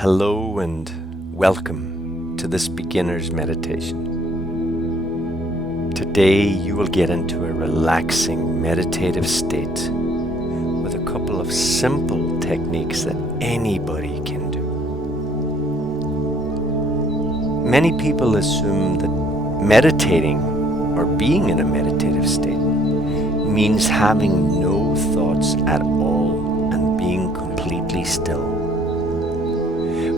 Hello and welcome to this beginner's meditation. Today you will get into a relaxing meditative state with a couple of simple techniques that anybody can do. Many people assume that meditating or being in a meditative state means having no thoughts at all and being completely still.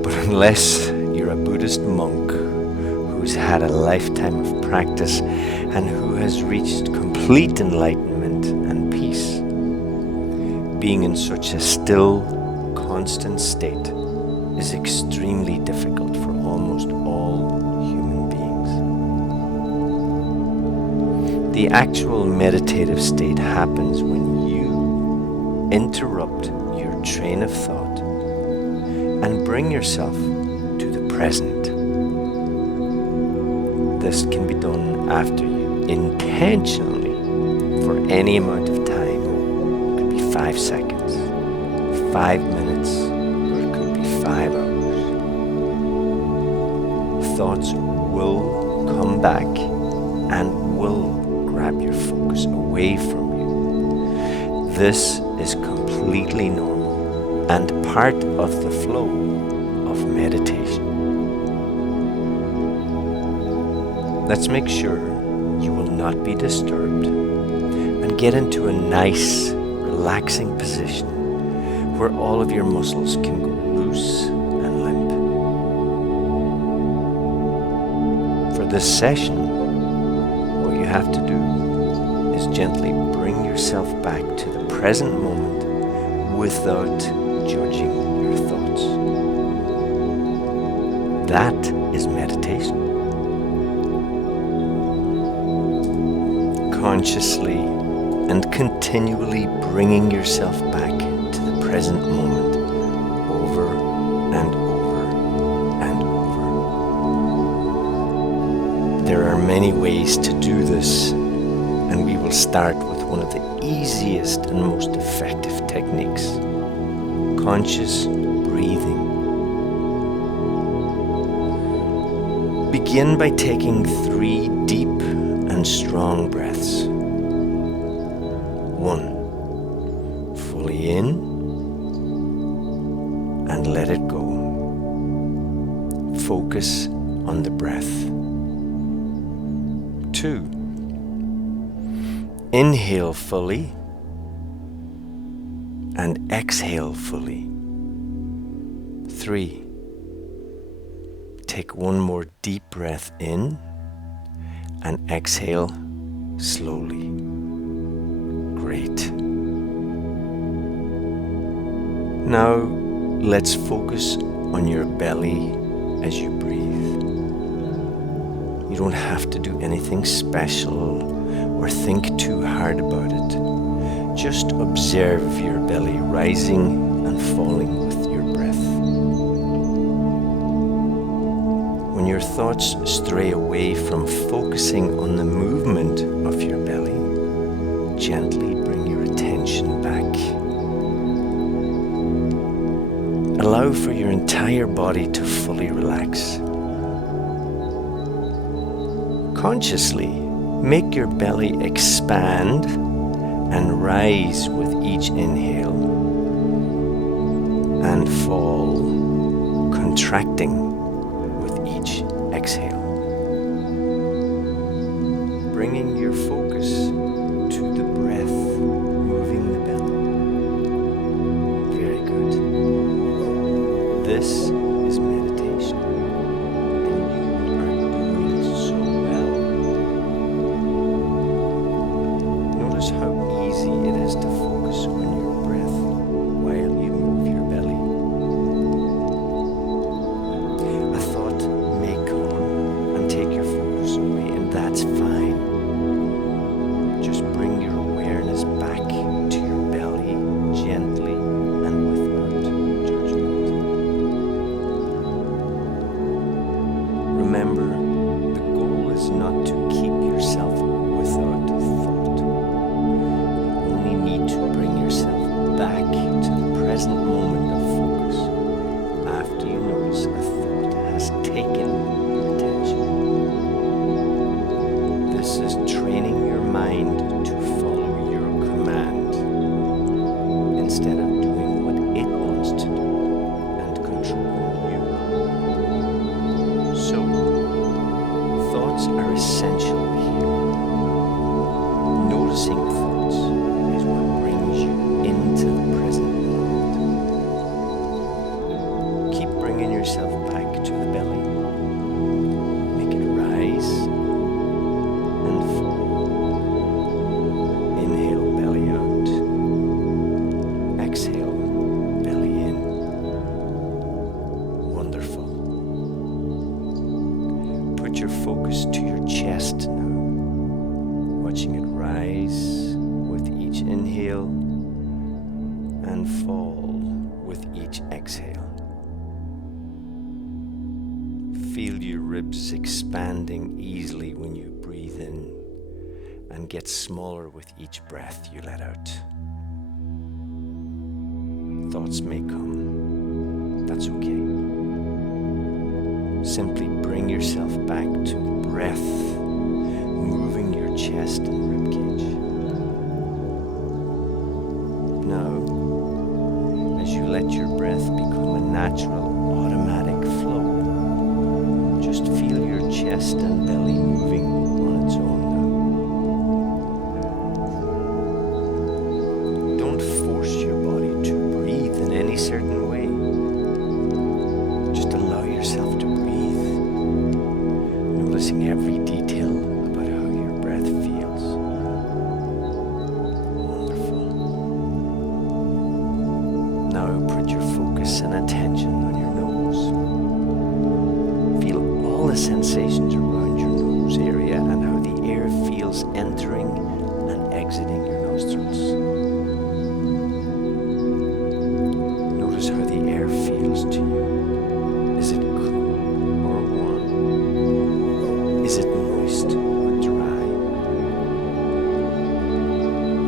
But unless you're a Buddhist monk who's had a lifetime of practice and who has reached complete enlightenment and peace, being in such a still, constant state is extremely difficult for almost all human beings. The actual meditative state happens when you interrupt your train of thought and bring yourself to the present. This can be done after you intentionally, for any amount of time. It could be 5 seconds, 5 minutes, or it could be 5 hours. Thoughts will come back and will grab your focus away from you. This is completely normal and part of the flow of meditation. Let's make sure you will not be disturbed and get into a nice, relaxing position where all of your muscles can go loose and limp. For this session, all you have to do is gently bring yourself back to the present moment without judging your thoughts. That is meditation. Consciously and continually bringing yourself back to the present moment over and over and over. There are many ways to do this, and we will start with one of the easiest and most effective techniques: conscious breathing. Begin by taking 3 deep and strong breaths. 1. Fully in and let it go. Focus on the breath. 2. Inhale fully and exhale fully. 3. Take one more deep breath in and exhale slowly. Great. Now let's focus on your belly as you breathe. You don't have to do anything special or think too hard about it. Just observe your belly rising and falling with your breath. When your thoughts stray away from focusing on the movement of your belly, gently bring your attention back. Allow for your entire body to fully relax. Consciously, make your belly expand and rise with each inhale and fall, contracting with each exhale. Bringing your focus to the breath, moving the belly. Very good. This is meditation, and you are doing so well. Notice how easy it is to focus on your breath while you move your belly. A thought may come and take your focus away, and that's fine. Just bring your awareness back to your belly gently and without judgment. bringing yourself back to the belly. Make it rise and fall. Inhale, belly out. Exhale, belly in. Wonderful. Put your focus to your chest now, watching it rise with each inhale and fall with each exhale. Feel your ribs expanding easily when you breathe in and get smaller with each breath you let out. Thoughts may come, that's okay. Simply bring yourself back to the breath, moving your chest and ribcage. Now, as you let your breath become a natural, automatic flow, just feel your chest and belly moving on its own now. Don't force your body to breathe in any certain way. Just allow yourself to breathe, noticing every detail about how your breath feels. Wonderful. Now put your focus and attention on your nose. Feel all the sensations around your nose area and how the air feels entering and exiting your nostrils. Notice how the air feels to you. Is it cool or warm? Is it moist or dry?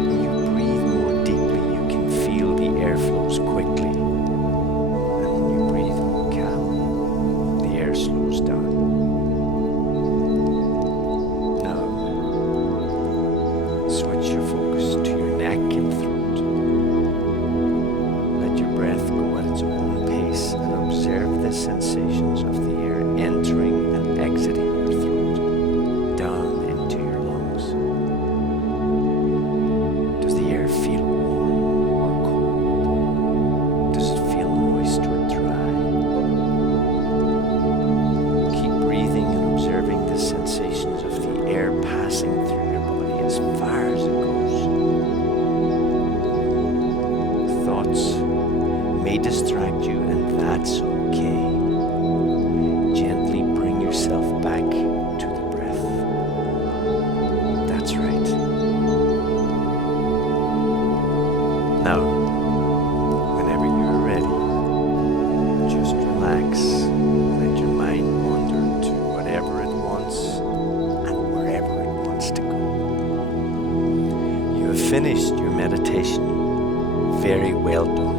When you breathe more deeply, you can feel the air flows quickly. And when you breathe more calmly, the air slows down. Now, switch your focus to your neck and throat. Let your breath go at its own pace and observe the sensations of the air entering and exiting your throat, down into your lungs. Does the air feel warm or cold? Does it feel moist or dry? Keep breathing and observing the sensations of the air passing through your body as far as it goes. Thoughts may distract you, and that's okay. Gently bring yourself back to the breath. That's right. Now, whenever you're ready, just relax. Let your mind wander to whatever it wants and wherever it wants to go. You have finished your meditation. Very well done.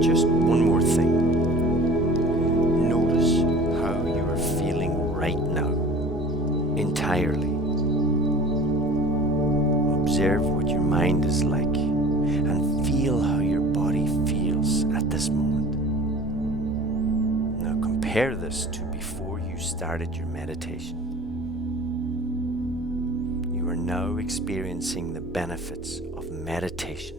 Just one more thing. Notice how you are feeling right now, entirely. Observe what your mind is like and feel how your body feels at this moment. Now compare this to before you started your meditation. You are now experiencing the benefits of meditation.